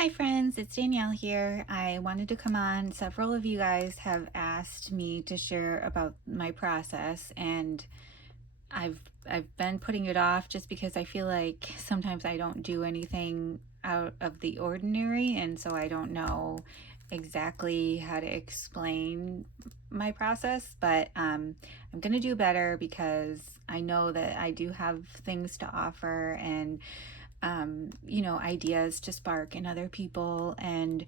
Hi friends, it's Danielle here. I wanted to come on. Several of you guys have asked me to share about my process, and I've been putting it off just because I feel like sometimes I don't do anything out of the ordinary, and so I don't know exactly how to explain my process, but I'm gonna do better because I know that I do have things to offer and ideas to spark in other people, and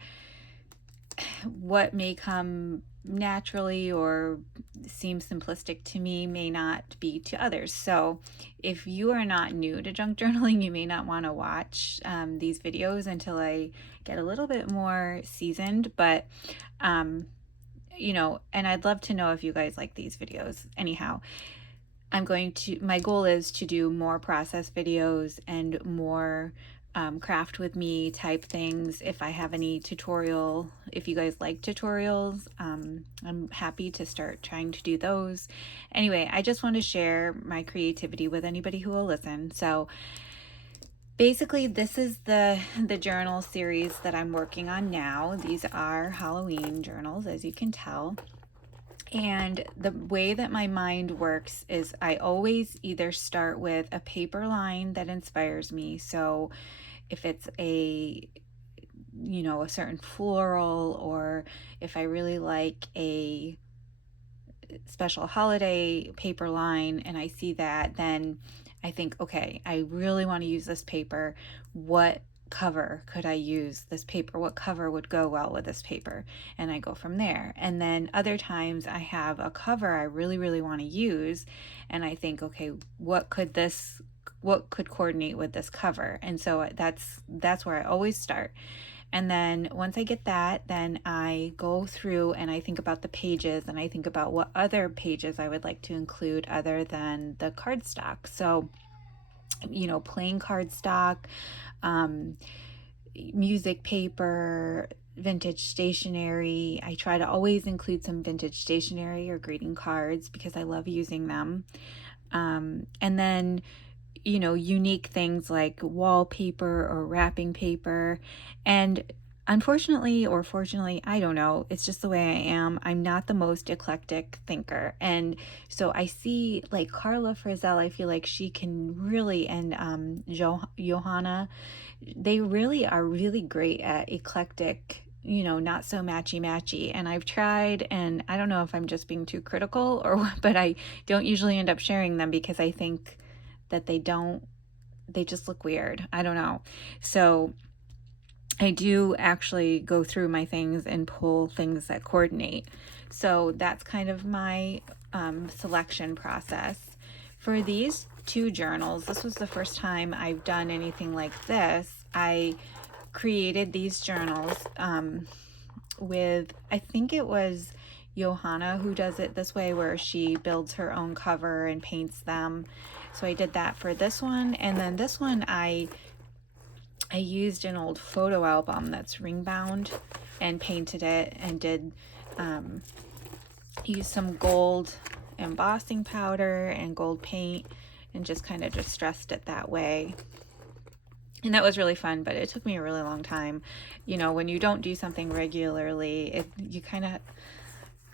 what may come naturally or seem simplistic to me may not be to others. So if you are not new to junk journaling, you may not want to watch these videos until I get a little bit more seasoned, but and I'd love to know if you guys like these videos. Anyhow, my goal is to do more process videos and more craft with me type things. If I have any if you guys like tutorials, I'm happy to start trying to do those. Anyway, I just want to share my creativity with anybody who will listen. So basically, this is the journal series that I'm working on now. These are Halloween journals, as you can tell. And the way that my mind works is I always either start with a paper line that inspires me. So if it's a certain floral, or if I really like a special holiday paper line and I see that, then I think, okay, I really want to use this paper. What cover could I use this paper? What cover would go well with this paper? And I go from there. And then other times I have a cover I really, really want to use, and I think, okay, what could coordinate with this cover? And so that's where I always start. And then once I get that, then I go through and I think about the pages, and I think about what other pages I would like to include other than the cardstock. So, plain cardstock, um, music paper, vintage stationery. I try to always include some vintage stationery or greeting cards because I love using them. And then unique things like wallpaper or wrapping paper. And unfortunately or fortunately, I don't know, it's just the way I am. I'm not the most eclectic thinker. And so I see like Carla Frizell, I feel like she can really, and Johanna, they really are really great at eclectic, not so matchy. And I've tried, and I don't know if I'm just being too critical or what, but I don't usually end up sharing them because I think that they just look weird. I don't know. So I do actually go through my things and pull things that coordinate. So that's kind of my selection process. For these two journals, this was the first time I've done anything like this. I created these journals with, I think it was Johanna who does it this way, where she builds her own cover and paints them. So I did that for this one. And then this one, I used an old photo album that's ring bound and painted it, and did use some gold embossing powder and gold paint, and just kind of distressed it that way. And that was really fun, but it took me a really long time. When you don't do something regularly, you kind of,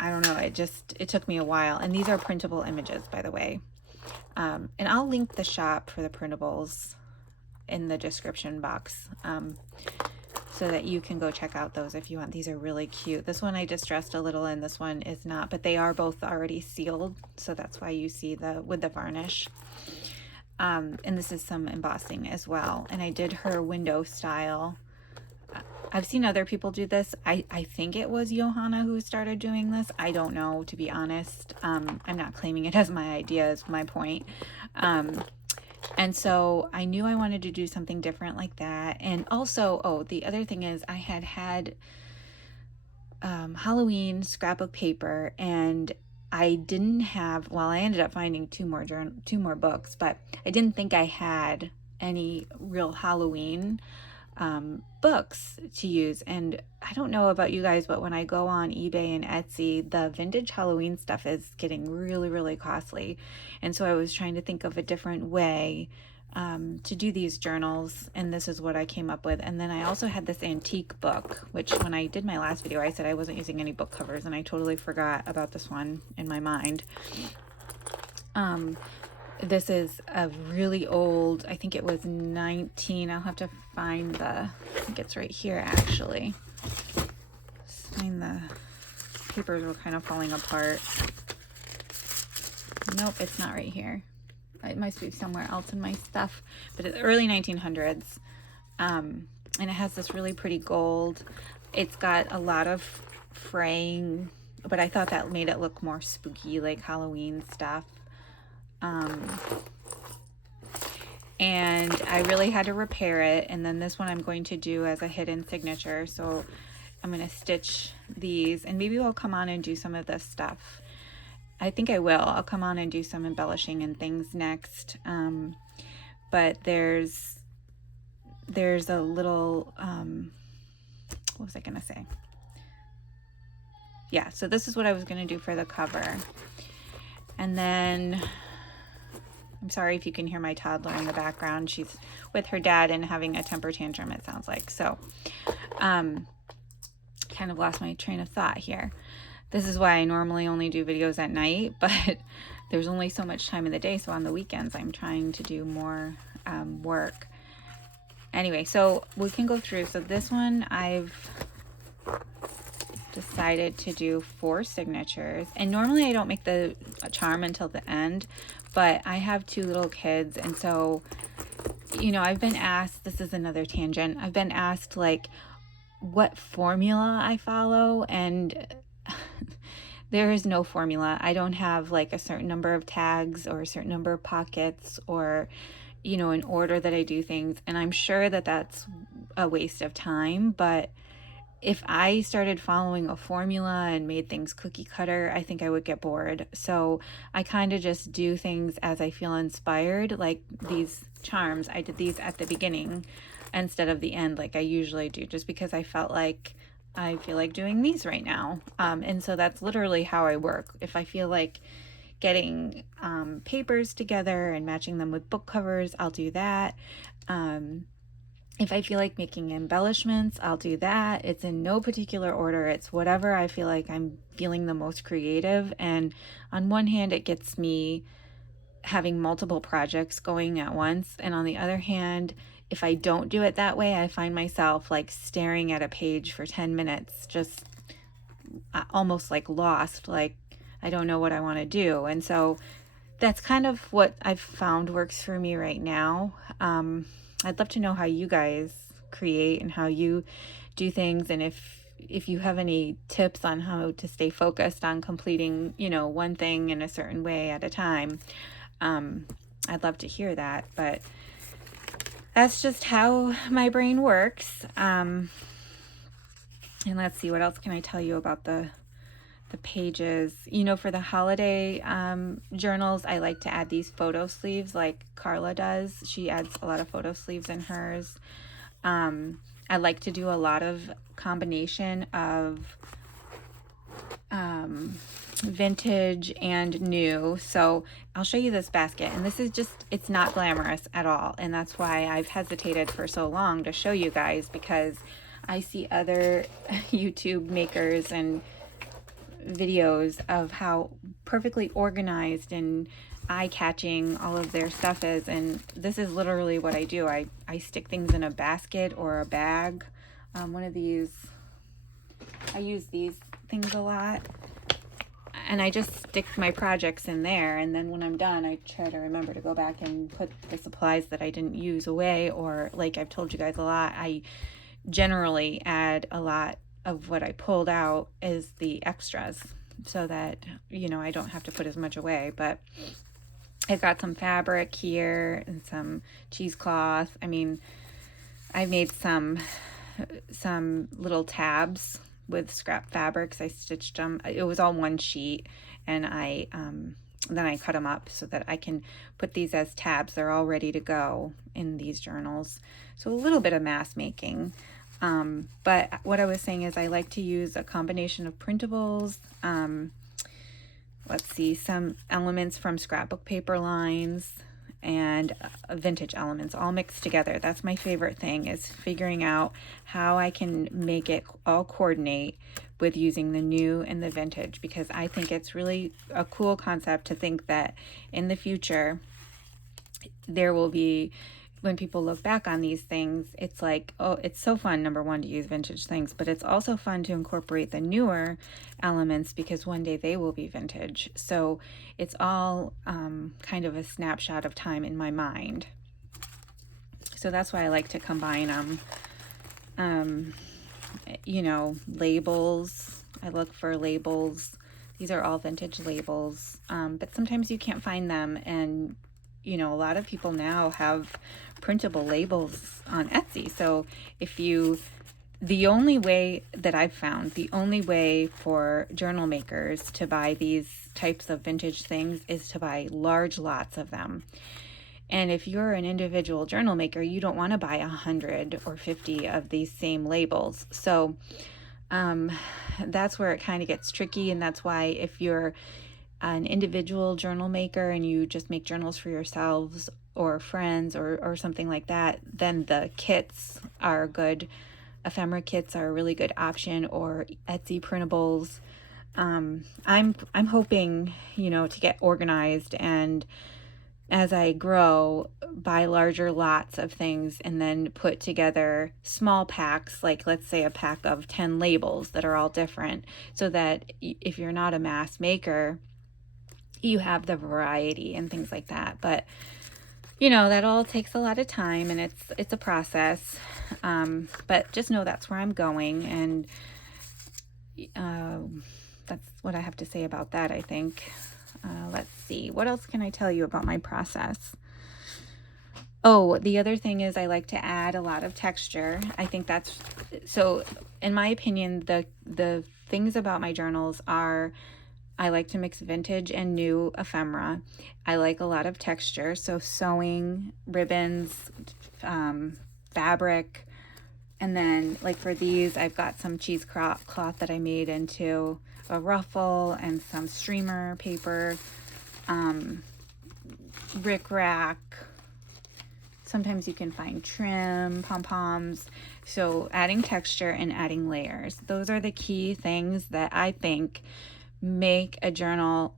I don't know, it took me a while. And these are printable images, by the way. And I'll link the shop for the printables in the description box, so that you can go check out those if you want. These are really cute. This one I distressed a little, and this one is not, but they are both already sealed, so that's why you see with the varnish. And this is some embossing as well. And I did her window style. I've seen other people do this. I think it was Johanna who started doing this. I don't know, to be honest. I'm not claiming it as my idea, is my point. And so I knew I wanted to do something different like that. And also, the other thing is I had Halloween scrapbook paper, and I didn't have, well, I ended up finding two more books, but I didn't think I had any real Halloween books to use. And I don't know about you guys, but when I go on eBay and Etsy, the vintage Halloween stuff is getting really, really costly. And so I was trying to think of a different way to do these journals, and this is what I came up with. And then I also had this antique book, which when I did my last video I said I wasn't using any book covers, and I totally forgot about this one in my mind. This is a really old, I think it was 19, I'll have to find the, I think it's right here actually. Find the papers were kind of falling apart. Nope, it's not right here. It must be somewhere else in my stuff, but it's early 1900s. And it has this really pretty gold. It's got a lot of fraying, but I thought that made it look more spooky, like Halloween stuff. And I really had to repair it. And then this one I'm going to do as a hidden signature. So I'm going to stitch these, and maybe I'll come on and do some of this stuff. I think I will. I'll come on and do some embellishing and things next. But there's a little, what was I going to say? Yeah, so this is what I was going to do for the cover. And then, I'm sorry if you can hear my toddler in the background. She's with her dad and having a temper tantrum, it sounds like. So, kind of lost my train of thought here. This is why I normally only do videos at night, but there's only so much time in the day. So on the weekends, I'm trying to do more work. Anyway, so we can go through. So this one, I've decided to do 4 signatures. And normally I don't make the charm until the end, but I have 2 little kids. And so, you know, I've been asked, this is another tangent, I've been asked like what formula I follow, and there is no formula. I don't have like a certain number of tags or a certain number of pockets or, you know, an order that I do things. And I'm sure that that's a waste of time. But if I started following a formula and made things cookie cutter, I think I would get bored. So I kind of just do things as I feel inspired. Like these charms, I did these at the beginning instead of the end like I usually do, just because I felt like I feel like doing these right now. And so that's literally how I work. If I feel like getting papers together and matching them with book covers, I'll do that. If I feel like making embellishments, I'll do that. It's in no particular order. It's whatever I feel like I'm feeling the most creative. And on one hand, it gets me having multiple projects going at once. And on the other hand, if I don't do it that way, I find myself like staring at a page for 10 minutes, just almost like lost, like I don't know what I want to do. And so that's kind of what I've found works for me right now. I'd love to know how you guys create and how you do things, and if you have any tips on how to stay focused on completing, you know, one thing in a certain way at a time. I'd love to hear that, but that's just how my brain works. And let's see, what else can I tell you about the pages? You know, for the holiday journals, I like to add these photo sleeves like Carla does. She adds a lot of photo sleeves in hers. I like to do a lot of combination of vintage and new. So I'll show you this basket, and this is just, it's not glamorous at all, and that's why I've hesitated for so long to show you guys, because I see other YouTube makers and videos of how perfectly organized and eye-catching all of their stuff is, and this is literally what I do. I stick things in a basket or a bag. One of these, I use these things a lot, and I just stick my projects in there, and then when I'm done, I try to remember to go back and put the supplies that I didn't use away, or like I've told you guys a lot, I generally add a lot of what I pulled out as the extras so that, you know, I don't have to put as much away. But I've got some fabric here and some cheesecloth. I mean, I made some little tabs with scrap fabrics. I stitched them. It was all one sheet, and then I cut them up so that I can put these as tabs. They're all ready to go in these journals. So a little bit of mass making. But what I was saying is I like to use a combination of printables. Let's see, some elements from scrapbook paper lines, and vintage elements all mixed together. That's my favorite thing, is figuring out how I can make it all coordinate with using the new and the vintage, because I think it's really a cool concept to think that in the future there will be, when people look back on these things, it's like, oh, it's so fun, number one, to use vintage things, but it's also fun to incorporate the newer elements because one day they will be vintage. So it's all kind of a snapshot of time in my mind. So that's why I like to combine them. Labels. I look for labels. These are all vintage labels, but sometimes you can't find them. And a lot of people now have printable labels on Etsy. So the only way that I've found, the only way for journal makers to buy these types of vintage things is to buy large lots of them. And if you're an individual journal maker, you don't want to buy 100 or 50 of these same labels. So that's where it kind of gets tricky. And that's why if you're an individual journal maker and you just make journals for yourselves or friends or something like that, then the kits are good. Ephemera kits are a really good option, or Etsy printables. I'm hoping, to get organized, and as I grow, buy larger lots of things and then put together small packs, like let's say a pack of 10 labels that are all different, so that if you're not a mass maker, you have the variety and things like that. But that all takes a lot of time, and it's a process. But just know that's where I'm going, and that's what I have to say about that, I think. Let's see, what else can I tell you about my process? Oh, the other thing is I like to add a lot of texture. I think that's, so in my opinion, the things about my journals are, I like to mix vintage and new ephemera. I like a lot of texture, so sewing, ribbons, fabric, and then like for these, I've got some cheesecloth that I made into a ruffle, and some streamer paper, rickrack. Sometimes you can find trim, pom-poms. So adding texture and adding layers. Those are the key things that I think make a journal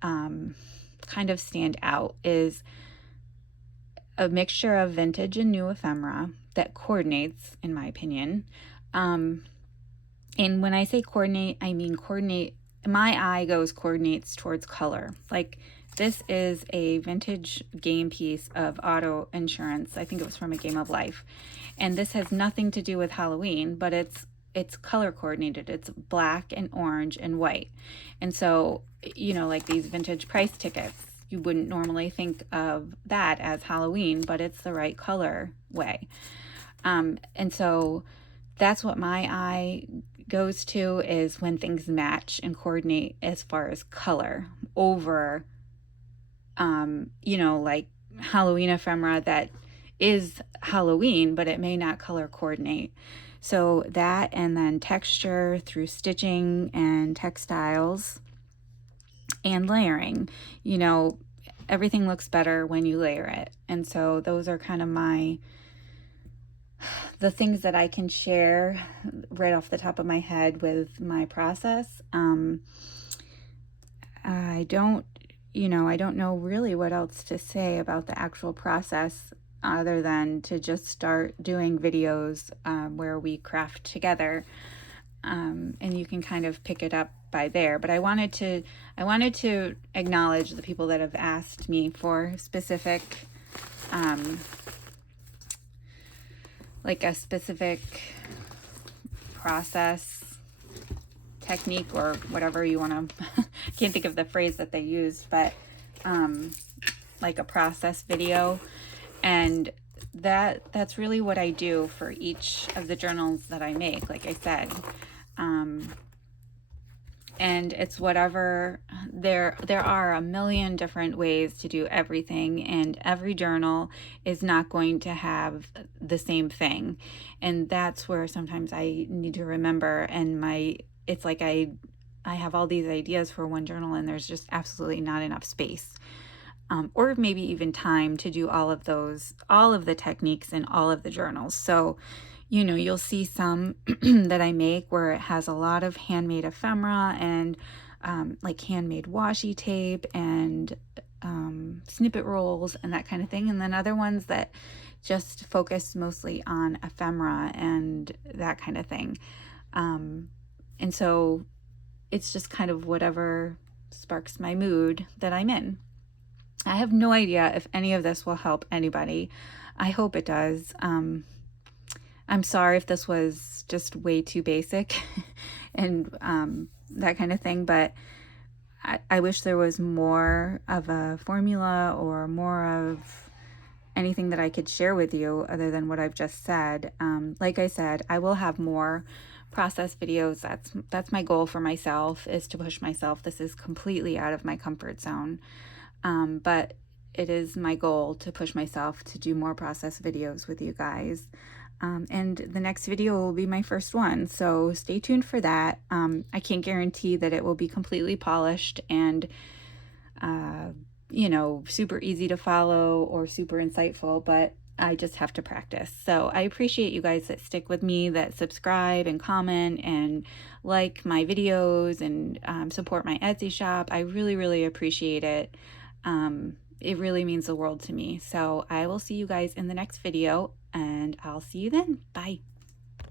kind of stand out, is a mixture of vintage and new ephemera that coordinates, in my opinion. And when I say coordinate, I mean coordinate, my eye coordinates towards color. Like this is a vintage game piece of auto insurance. I think it was from A Game of Life. And this has nothing to do with Halloween, but it's color coordinated. It's black and orange and white. And so, like these vintage price tickets, you wouldn't normally think of that as Halloween, but it's the right color way. And so that's what my eye goes to, is when things match and coordinate as far as color over, like Halloween ephemera that is Halloween, but it may not color coordinate. So that, and then texture through stitching and textiles and layering, everything looks better when you layer it. And so those are kind of the things that I can share right off the top of my head with my process. I don't know really what else to say about the actual process, other than to just start doing videos where we craft together, and you can kind of pick it up by there. But I wanted to acknowledge the people that have asked me for specific, like a specific process, technique, or whatever you want to, I can't think of the phrase that they used, but like a process video. And that's really what I do for each of the journals that I make, like I said. And it's whatever, there are a million different ways to do everything, and every journal is not going to have the same thing. And that's where sometimes I need to remember, and it's like I have all these ideas for one journal, and there's just absolutely not enough space. or maybe even time to do all of the techniques in all of the journals. So, you'll see some that I make where it has a lot of handmade ephemera and like handmade washi tape and snippet rolls and that kind of thing. And then other ones that just focus mostly on ephemera and that kind of thing. And so it's just kind of whatever sparks my mood that I'm in. I have no idea if any of this will help anybody. I hope it does. I'm sorry if this was just way too basic and that kind of thing, but I wish there was more of a formula or more of anything that I could share with you other than what I've just said. Like I said, I will have more process videos. That's my goal for myself, is to push myself. This is completely out of my comfort zone. But it is my goal to push myself to do more process videos with you guys. And the next video will be my first one, so stay tuned for that. I can't guarantee that it will be completely polished and super easy to follow or super insightful, but I just have to practice. So I appreciate you guys that stick with me, that subscribe and comment and like my videos and support my Etsy shop. I really, really appreciate it. It really means the world to me. So I will see you guys in the next video, and I'll see you then. Bye.